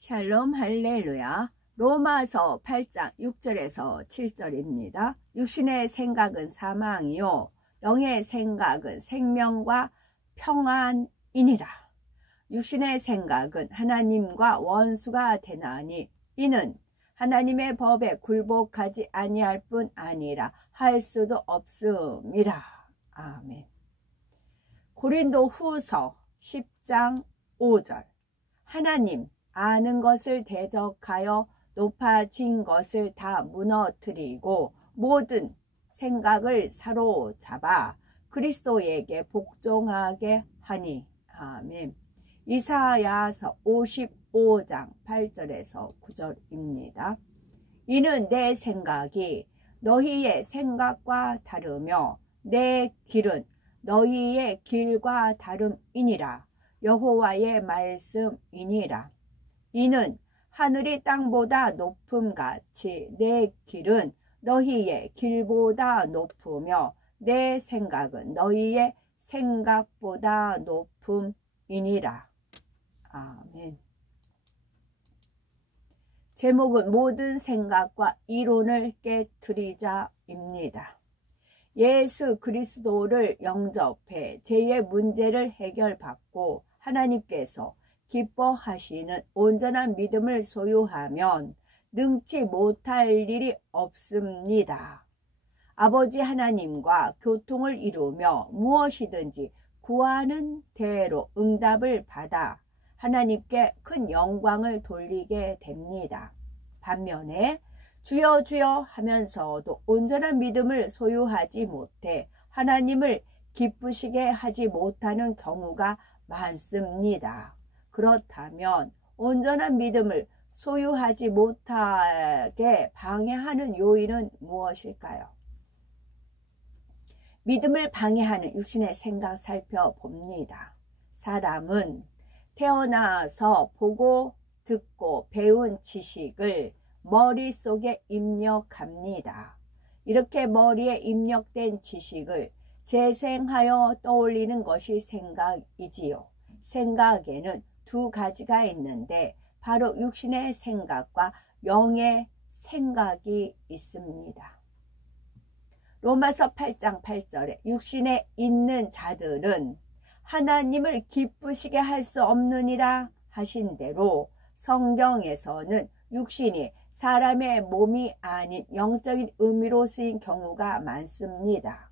샬롬 할렐루야. 로마서 8장 6절에서 7절입니다. 육신의 생각은 사망이요 영의 생각은 생명과 평안이니라. 육신의 생각은 하나님과 원수가 되나니 이는 하나님의 법에 굴복하지 아니할 뿐 아니라 할 수도 없음이라. 아멘. 고린도 후서 10장 5절. 하나님 아는 것을 대적하여 높아진 것을 다 무너뜨리고 모든 생각을 사로잡아 그리스도에게 복종하게 하니. 아멘. 이사야서 55장 8절에서 9절입니다. 이는 내 생각이 너희의 생각과 다르며 내 길은 너희의 길과 다름이니라. 여호와의 말씀이니라. 이는 하늘이 땅보다 높음같이 내 길은 너희의 길보다 높으며 내 생각은 너희의 생각보다 높음이니라. 아멘. 제목은 모든 생각과 이론을 깨트리자입니다. 예수 그리스도를 영접해 죄의 문제를 해결받고 하나님께서 기뻐하시는 온전한 믿음을 소유하면 능치 못할 일이 없습니다. 아버지 하나님과 교통을 이루며 무엇이든지 구하는 대로 응답을 받아 하나님께 큰 영광을 돌리게 됩니다. 반면에 주여 주여 하면서도 온전한 믿음을 소유하지 못해 하나님을 기쁘시게 하지 못하는 경우가 많습니다. 그렇다면 온전한 믿음을 소유하지 못하게 방해하는 요인은 무엇일까요? 믿음을 방해하는 육신의 생각 살펴봅니다. 사람은 태어나서 보고 듣고 배운 지식을 머릿속에 입력합니다. 이렇게 머리에 입력된 지식을 재생하여 떠올리는 것이 생각이지요. 생각에는 두 가지가 있는데 바로 육신의 생각과 영의 생각이 있습니다. 로마서 8장 8절에 육신에 있는 자들은 하나님을 기쁘시게 할 수 없느니라 하신 대로 성경에서는 육신이 사람의 몸이 아닌 영적인 의미로 쓰인 경우가 많습니다.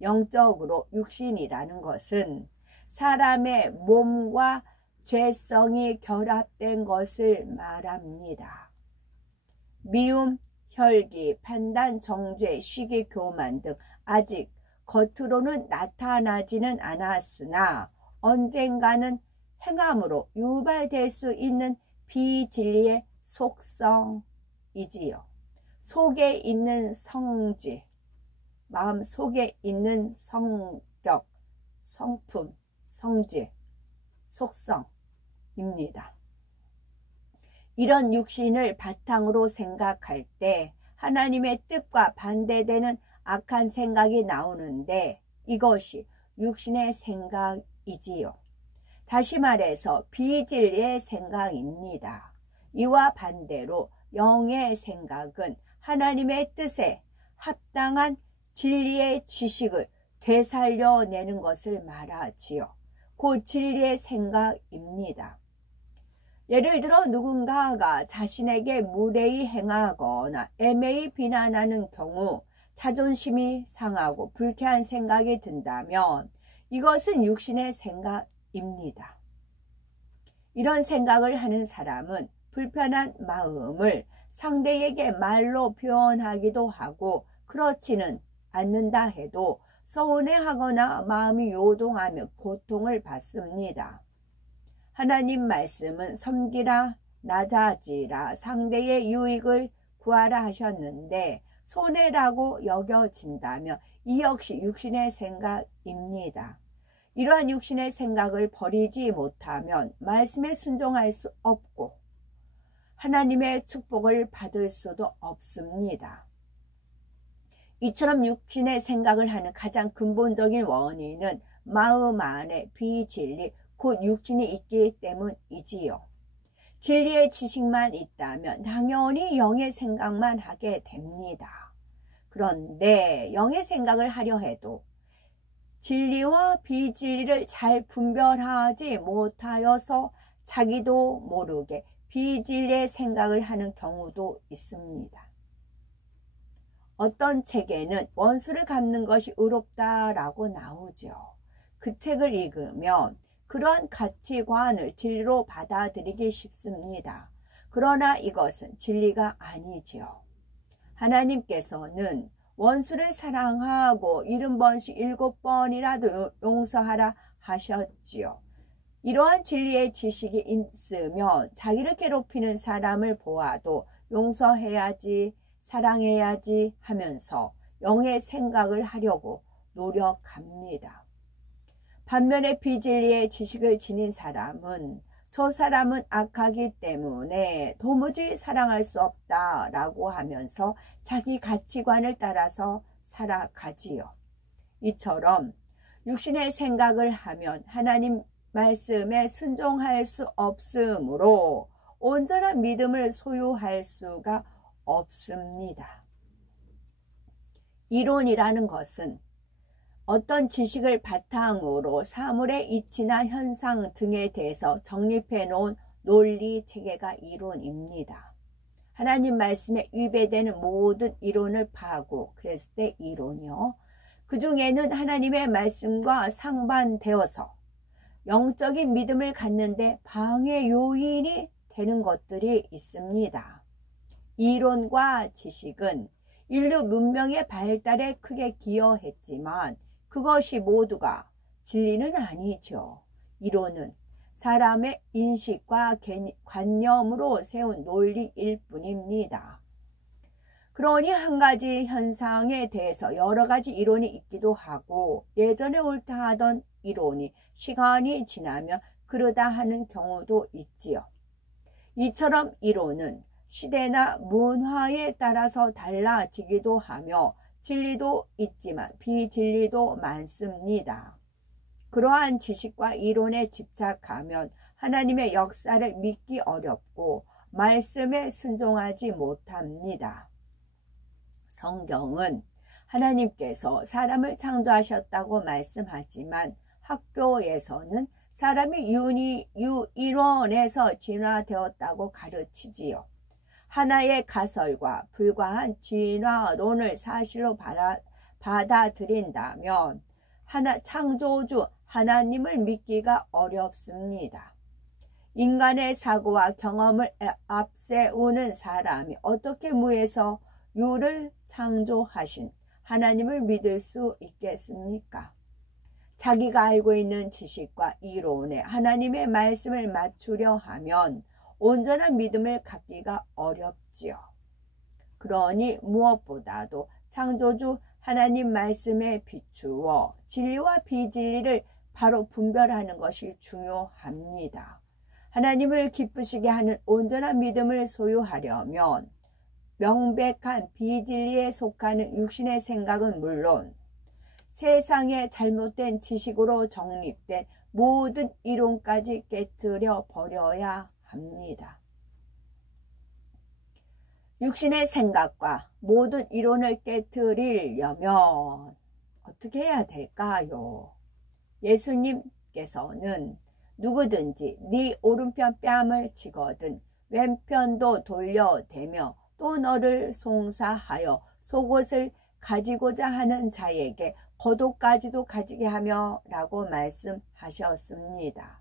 영적으로 육신이라는 것은 사람의 몸과 죄성이 결합된 것을 말합니다. 미움, 혈기, 판단, 정죄, 시기, 교만 등 아직 겉으로는 나타나지는 않았으나 언젠가는 행함으로 유발될 수 있는 비진리의 속성이지요. 속에 있는 성질, 마음 속에 있는 성격, 성품, 성질, 속성입니다. 이런 육신을 바탕으로 생각할 때 하나님의 뜻과 반대되는 악한 생각이 나오는데 이것이 육신의 생각이지요. 다시 말해서 비진리의 생각입니다. 이와 반대로 영의 생각은 하나님의 뜻에 합당한 진리의 지식을 되살려내는 것을 말하지요. 그 진리의 생각입니다. 예를 들어 누군가가 자신에게 무례히 행하거나 애매히 비난하는 경우 자존심이 상하고 불쾌한 생각이 든다면 이것은 육신의 생각입니다. 이런 생각을 하는 사람은 불편한 마음을 상대에게 말로 표현하기도 하고 그렇지는 않는다 해도 서운해하거나 마음이 요동하며 고통을 받습니다. 하나님 말씀은 섬기라, 낮아지라, 상대의 유익을 구하라 하셨는데 손해라고 여겨진다면 이 역시 육신의 생각입니다. 이러한 육신의 생각을 버리지 못하면 말씀에 순종할 수 없고 하나님의 축복을 받을 수도 없습니다. 이처럼 육신의 생각을 하는 가장 근본적인 원인은 마음 안에 비진리, 곧 육신이 있기 때문이지요. 진리의 지식만 있다면 당연히 영의 생각만 하게 됩니다. 그런데 영의 생각을 하려 해도 진리와 비진리를 잘 분별하지 못하여서 자기도 모르게 비진리의 생각을 하는 경우도 있습니다. 어떤 책에는 원수를 갚는 것이 의롭다라고 나오죠. 그 책을 읽으면 그러한 가치관을 진리로 받아들이기 쉽습니다. 그러나 이것은 진리가 아니죠. 하나님께서는 원수를 사랑하고 70번씩 7번이라도 용서하라 하셨지요. 이러한 진리의 지식이 있으면 자기를 괴롭히는 사람을 보아도 용서해야지, 사랑해야지 하면서 영의 생각을 하려고 노력합니다. 반면에 비진리의 지식을 지닌 사람은 저 사람은 악하기 때문에 도무지 사랑할 수 없다라고 하면서 자기 가치관을 따라서 살아가지요. 이처럼 육신의 생각을 하면 하나님 말씀에 순종할 수 없으므로 온전한 믿음을 소유할 수가 없습니다. 이론이라는 것은 어떤 지식을 바탕으로 사물의 이치나 현상 등에 대해서 정립해 놓은 논리 체계가 이론입니다. 하나님 말씀에 위배되는 모든 이론을 파고 그랬을 때 이론이요. 그 중에는 하나님의 말씀과 상반되어서 영적인 믿음을 갖는데 방해 요인이 되는 것들이 있습니다. 이론과 지식은 인류 문명의 발달에 크게 기여했지만 그것이 모두가 진리는 아니죠. 이론은 사람의 인식과 관념으로 세운 논리일 뿐입니다. 그러니 한 가지 현상에 대해서 여러 가지 이론이 있기도 하고 예전에 옳다 하던 이론이 시간이 지나면 그러다 하는 경우도 있지요. 이처럼 이론은 시대나 문화에 따라서 달라지기도 하며 진리도 있지만 비진리도 많습니다. 그러한 지식과 이론에 집착하면 하나님의 역사를 믿기 어렵고 말씀에 순종하지 못합니다. 성경은 하나님께서 사람을 창조하셨다고 말씀하지만 학교에서는 사람이 유인원에서 진화되었다고 가르치지요. 하나의 가설과 불과한 진화론을 사실로 받아들인다면 창조주 하나님을 믿기가 어렵습니다. 인간의 사고와 경험을 앞세우는 사람이 어떻게 무에서 유를 창조하신 하나님을 믿을 수 있겠습니까? 자기가 알고 있는 지식과 이론에 하나님의 말씀을 맞추려 하면 온전한 믿음을 갖기가 어렵지요. 그러니 무엇보다도 창조주 하나님 말씀에 비추어 진리와 비진리를 바로 분별하는 것이 중요합니다. 하나님을 기쁘시게 하는 온전한 믿음을 소유하려면 명백한 비진리에 속하는 육신의 생각은 물론 세상의 잘못된 지식으로 정립된 모든 이론까지 깨뜨려 버려야 합니다. 육신의 생각과 모든 이론을 깨뜨리려면 어떻게 해야 될까요? 예수님께서는 누구든지 네 오른편 뺨을 치거든 왼편도 돌려대며 또 너를 송사하여 속옷을 가지고자 하는 자에게 겉옷까지도 가지게 하며 라고 말씀하셨습니다.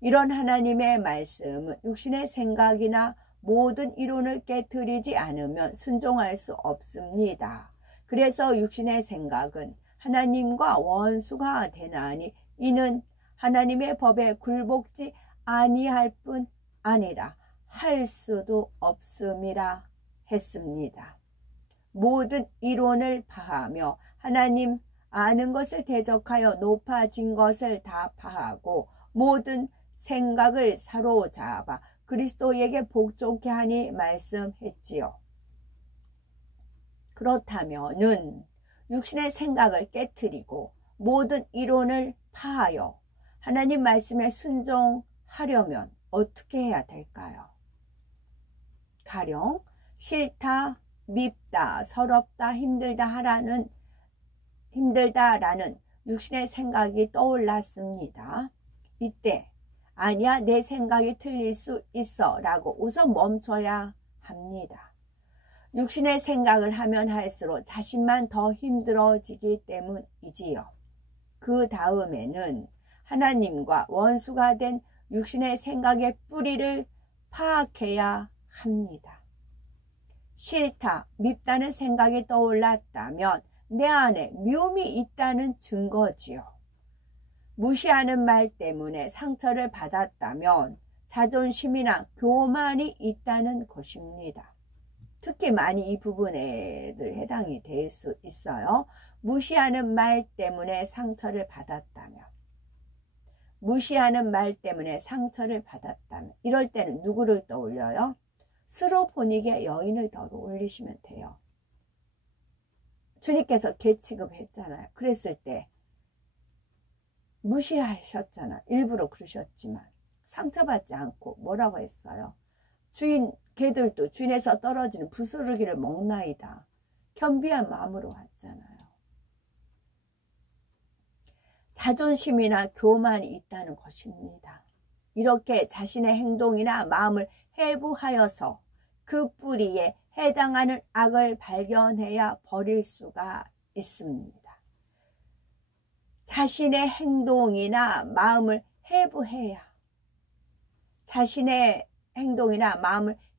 이런 하나님의 말씀은 육신의 생각이나 모든 이론을 깨뜨리지 않으면 순종할 수 없습니다. 그래서 육신의 생각은 하나님과 원수가 되나니 이는 하나님의 법에 굴복지 아니할 뿐 아니라 할 수도 없음이라 했습니다. 모든 이론을 파하며 하나님 아는 것을 대적하여 높아진 것을 다 파하고 모든 생각을 사로잡아 그리스도에게 복종케 하니 말씀했지요. 그렇다면은 육신의 생각을 깨트리고 모든 이론을 파하여 하나님 말씀에 순종하려면 어떻게 해야 될까요? 가령 싫다, 밉다, 서럽다, 힘들다라는 육신의 생각이 떠올랐습니다. 이때 아니야, 내 생각이 틀릴 수 있어 라고 우선 멈춰야 합니다. 육신의 생각을 하면 할수록 자신만 더 힘들어지기 때문이지요. 그 다음에는 하나님과 원수가 된 육신의 생각의 뿌리를 파악해야 합니다. 싫다, 밉다는 생각이 떠올랐다면 내 안에 미움이 있다는 증거지요. 무시하는 말 때문에 상처를 받았다면 자존심이나 교만이 있다는 것입니다. 특히 많이 이 부분에 해당이 될 수 있어요. 무시하는 말 때문에 상처를 받았다면, 이럴 때는 누구를 떠올려요? 스로보닉의 여인을 떠올리시면 돼요. 주님께서 개 취급했잖아요. 그랬을 때 무시하셨잖아요. 일부러 그러셨지만 상처받지 않고 뭐라고 했어요? 개들도 주인에서 떨어지는 부스러기를 먹나이다. 겸비한 마음으로 왔잖아요. 자존심이나 교만이 있다는 것입니다. 이렇게 자신의 행동이나 마음을 해부하여서 그 뿌리에 해당하는 악을 발견해야 버릴 수가 있습니다. 자신의 행동이나 마음을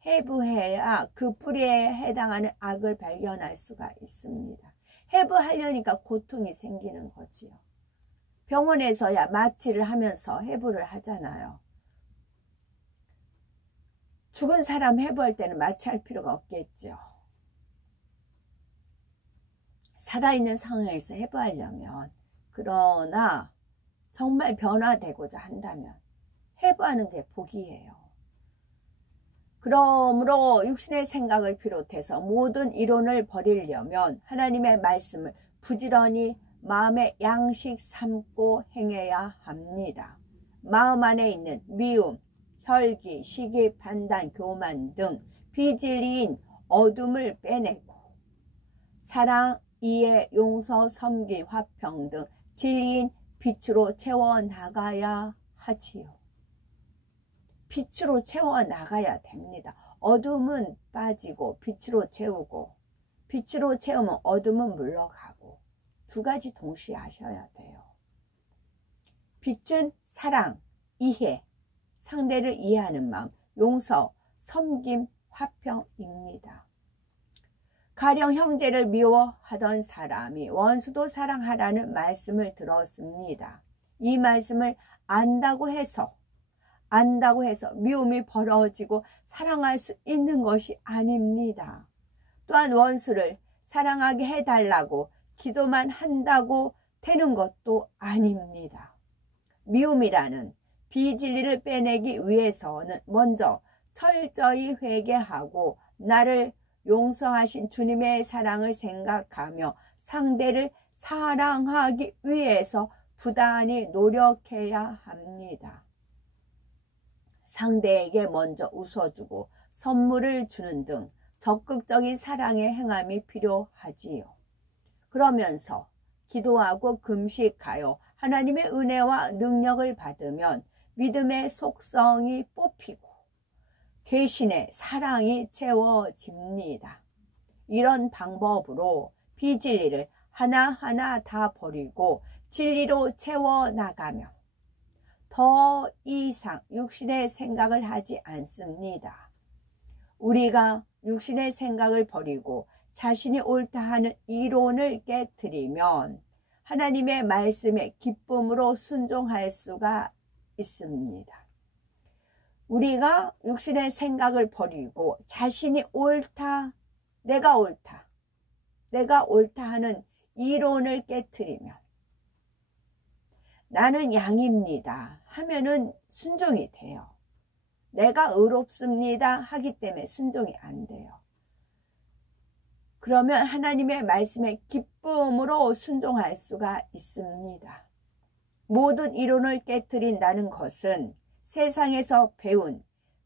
해부해야 그 뿌리에 해당하는 악을 발견할 수가 있습니다. 해부하려니까 고통이 생기는 거지요. 병원에서야 마취를 하면서 해부를 하잖아요. 죽은 사람 해부할 때는 마취할 필요가 없겠죠. 살아있는 상황에서 해부하려면, 그러나 정말 변화되고자 한다면 해부하는 게 복이에요. 그러므로 육신의 생각을 비롯해서 모든 이론을 버리려면 하나님의 말씀을 부지런히 마음의 양식 삼고 행해야 합니다. 마음 안에 있는 미움, 혈기, 시기, 판단, 교만 등 비진리인 어둠을 빼내고 사랑, 이해, 용서, 섬김, 화평 등 진리인 빛으로 채워나가야 하지요. 빛으로 채워나가야 됩니다. 어둠은 빠지고 빛으로 채우고, 빛으로 채우면 어둠은 물러가고, 두 가지 동시에 하셔야 돼요. 빛은 사랑, 이해, 상대를 이해하는 마음, 용서, 섬김, 화평입니다. 가령 형제를 미워하던 사람이 원수도 사랑하라는 말씀을 들었습니다. 이 말씀을 안다고 해서 미움이 벌어지고 사랑할 수 있는 것이 아닙니다. 또한 원수를 사랑하게 해달라고 기도만 한다고 되는 것도 아닙니다. 미움이라는 비진리를 빼내기 위해서는 먼저 철저히 회개하고 나를 용서하신 주님의 사랑을 생각하며 상대를 사랑하기 위해서 부단히 노력해야 합니다. 상대에게 먼저 웃어주고 선물을 주는 등 적극적인 사랑의 행함이 필요하지요. 그러면서 기도하고 금식하여 하나님의 은혜와 능력을 받으면 믿음의 속성이 뽑히고 계신의 사랑이 채워집니다. 이런 방법으로 비진리를 하나하나 다 버리고 진리로 채워나가며 더 이상 육신의 생각을 하지 않습니다. 우리가 육신의 생각을 버리고 자신이 옳다 하는 이론을 깨트리면 하나님의 말씀에 기쁨으로 순종할 수가 있습니다. 우리가 육신의 생각을 버리고 자신이 옳다, 내가 옳다 하는 이론을 깨트리면 나는 양입니다 하면은 순종이 돼요. 내가 의롭습니다 하기 때문에 순종이 안 돼요. 그러면 하나님의 말씀에 기쁨으로 순종할 수가 있습니다. 모든 이론을 깨트린다는 것은 세상에서 배운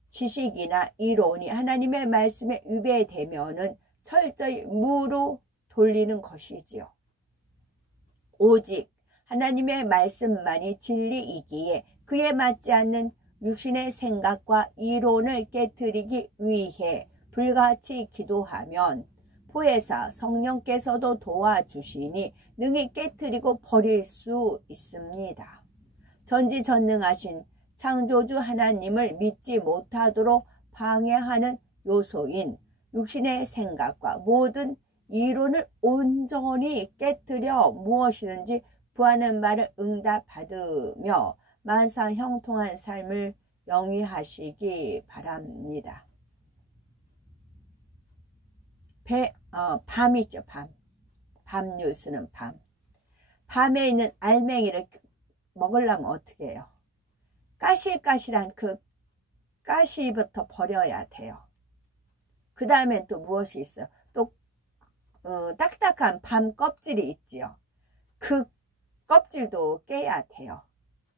지식이나 이론이 하나님의 말씀에 위배되면은 철저히 무로 돌리는 것이지요. 오직 하나님의 말씀만이 진리이기에 그에 맞지 않는 육신의 생각과 이론을 깨뜨리기 위해 불같이 기도하면 보혜사 성령께서도 도와주시니 능히 깨뜨리고 버릴 수 있습니다. 전지전능하신 창조주 하나님을 믿지 못하도록 방해하는 요소인 육신의 생각과 모든 이론을 온전히 깨뜨려 무엇이든지 구하는 말을 응답받으며 만사 형통한 삶을 영위하시기 바랍니다. 밤 있죠, 밤. 밤 뉴스는 밤. 밤에 있는 알맹이를 먹으려면 어떻게 해요? 까실까실한 그 가시부터 버려야 돼요. 그 다음엔 또 무엇이 있어요? 또 딱딱한 밤 껍질이 있지요. 그 껍질도 깨야 돼요.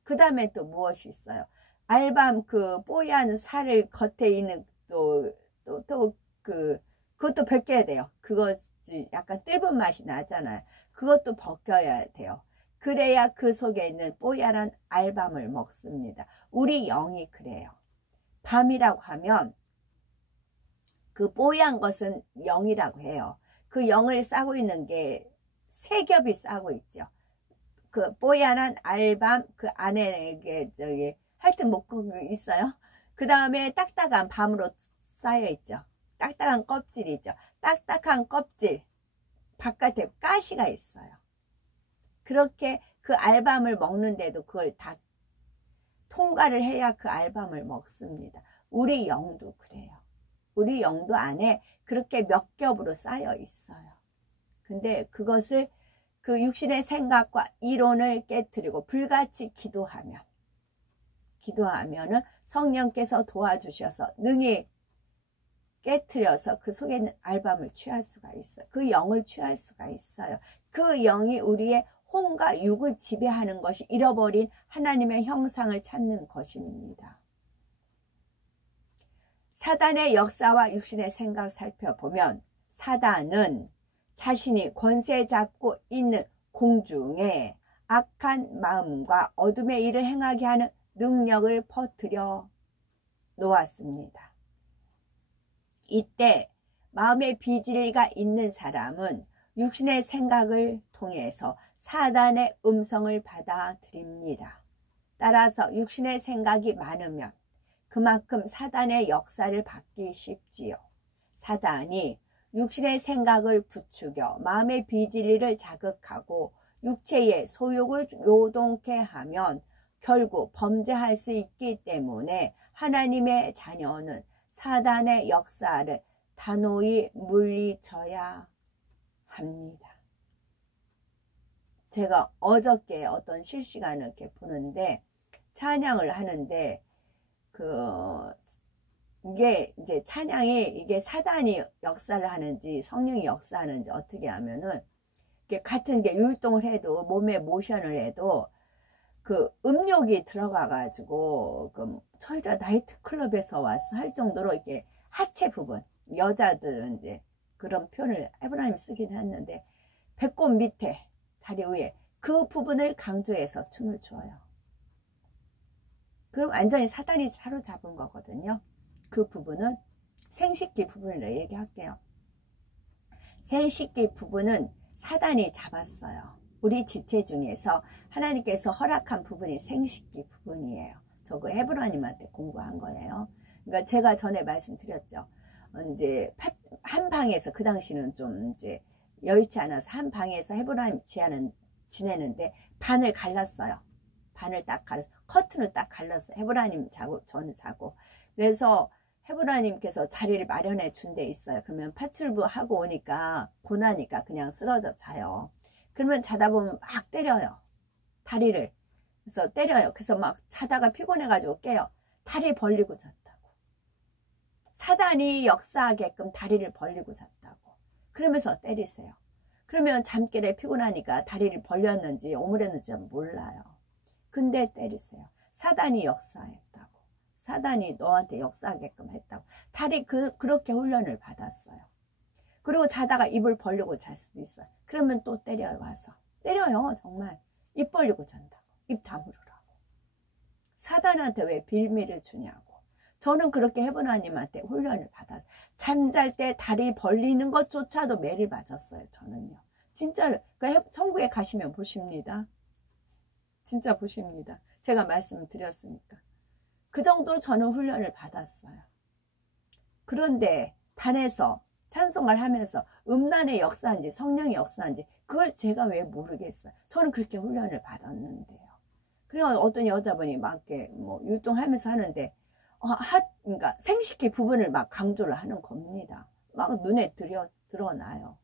그 다음에 또 무엇이 있어요? 알밤 그 뽀얀 살을 겉에 있는 그것도 벗겨야 돼요. 그것이 약간 뜰분 맛이 나잖아요. 그것도 벗겨야 돼요. 그래야 그 속에 있는 뽀얀한 알밤을 먹습니다. 우리 영이 그래요. 밤이라고 하면 그 뽀얀 것은 영이라고 해요. 그 영을 싸고 있는 게 세 겹이 싸고 있죠. 그 뽀얀한 알밤 그 안에 하여튼 뭐 있어요. 그 다음에 딱딱한 밤으로 쌓여 있죠. 딱딱한 껍질이죠. 딱딱한 껍질 바깥에 가시가 있어요. 그렇게 그 알밤을 먹는데도 그걸 다 통과를 해야 그 알밤을 먹습니다. 우리 영도 그래요. 우리 영도 안에 그렇게 몇 겹으로 쌓여 있어요. 근데 그것을 그 육신의 생각과 이론을 깨뜨리고 불같이 기도하면은 성령께서 도와주셔서 능히 깨뜨려서 그 속에 있는 알밤을 취할 수가 있어요. 그 영을 취할 수가 있어요. 그 영이 우리의 혼과 육을 지배하는 것이 잃어버린 하나님의 형상을 찾는 것입니다. 사단의 역사와 육신의 생각 살펴보면 사단은 자신이 권세 잡고 있는 공중에 악한 마음과 어둠의 일을 행하게 하는 능력을 퍼뜨려 놓았습니다. 이때 마음의 비질리가 있는 사람은 육신의 생각을 통해서 사단의 음성을 받아들입니다. 따라서 육신의 생각이 많으면 그만큼 사단의 역사를 받기 쉽지요. 사단이 육신의 생각을 부추겨 마음의 비질리를 자극하고 육체의 소욕을 요동케 하면 결국 범죄할 수 있기 때문에 하나님의 자녀는 사단의 역사를 단호히 물리쳐야 합니다. 제가 어저께 어떤 실시간을 이렇게 보는데 찬양을 하는데 이게 이제 찬양이 이게 사단이 역사를 하는지 성령이 역사하는지 어떻게 하면은 이게 같은 게 율동을 해도 몸에 모션을 해도 그 음욕이 들어가 가지고 저 여자 나이트클럽에서 왔어 할 정도로 이렇게 하체 부분 여자들은 이제 그런 표현을 에브라임이 쓰긴 했는데 배꼽 밑에 다리 위에 그 부분을 강조해서 춤을 춰요. 그럼 완전히 사단이 사로잡은 거거든요. 그 부분은 생식기 부분이라고 얘기할게요. 생식기 부분은 사단이 잡았어요. 우리 지체 중에서 하나님께서 허락한 부분이 생식기 부분이에요. 저 그 헤브라님한테 공부한 거예요. 그러니까 제가 전에 말씀드렸죠. 이제 한 방에서 그 당시는 좀 이제 여의치 않아서 한 방에서 헤브라님 지내는데 반을 갈랐어요. 반을 딱 갈라서 커튼을 딱 갈랐어요. 헤브라님 자고 저는 자고. 그래서 헤브라님께서 자리를 마련해 준 데 있어요. 그러면 파출부 하고 오니까 고나니까 그냥 쓰러져 자요. 그러면 자다 보면 막 때려요. 다리를. 그래서 때려요. 그래서 막 자다가 피곤해가지고 깨요. 다리 벌리고 잤다고. 사단이 역사하게끔 다리를 벌리고 잤다고. 그러면서 때리세요. 그러면 잠결에 피곤하니까 다리를 벌렸는지 오므렸는지 몰라요. 근데 때리세요. 사단이 역사했다고. 사단이 너한테 역사하게끔 했다고. 달이 그렇게 훈련을 받았어요. 그리고 자다가 입을 벌리고 잘 수도 있어요. 그러면 또 때려와서. 때려요, 정말. 입 벌리고 잔다고. 입 다물으라고. 사단한테 왜 빌미를 주냐고. 저는 그렇게 해보나님한테 훈련을 받았어요. 잠잘 때 다리 벌리는 것조차도 매를 맞았어요, 저는요. 진짜로. 천국에 가시면 보십니다. 진짜 보십니다. 제가 말씀을 드렸으니까. 그 정도로 저는 훈련을 받았어요. 그런데 단에서 찬송을 하면서 음란의 역사인지 성령의 역사인지 그걸 제가 왜 모르겠어요. 저는 그렇게 훈련을 받았는데요. 그리고 어떤 여자분이 막 이렇게 뭐 율동하면서 하는데 그러니까 생식기 부분을 막 강조를 하는 겁니다. 막 눈에 드러나요.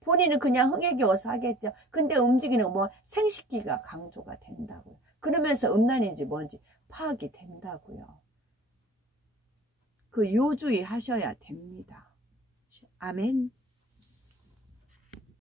본인은 그냥 흥에 겨워서 하겠죠. 근데 움직이는 뭐 생식기가 강조가 된다고요. 그러면서 음란인지 뭔지 파악이 된다고요. 그 요주의 하셔야 됩니다. 아멘.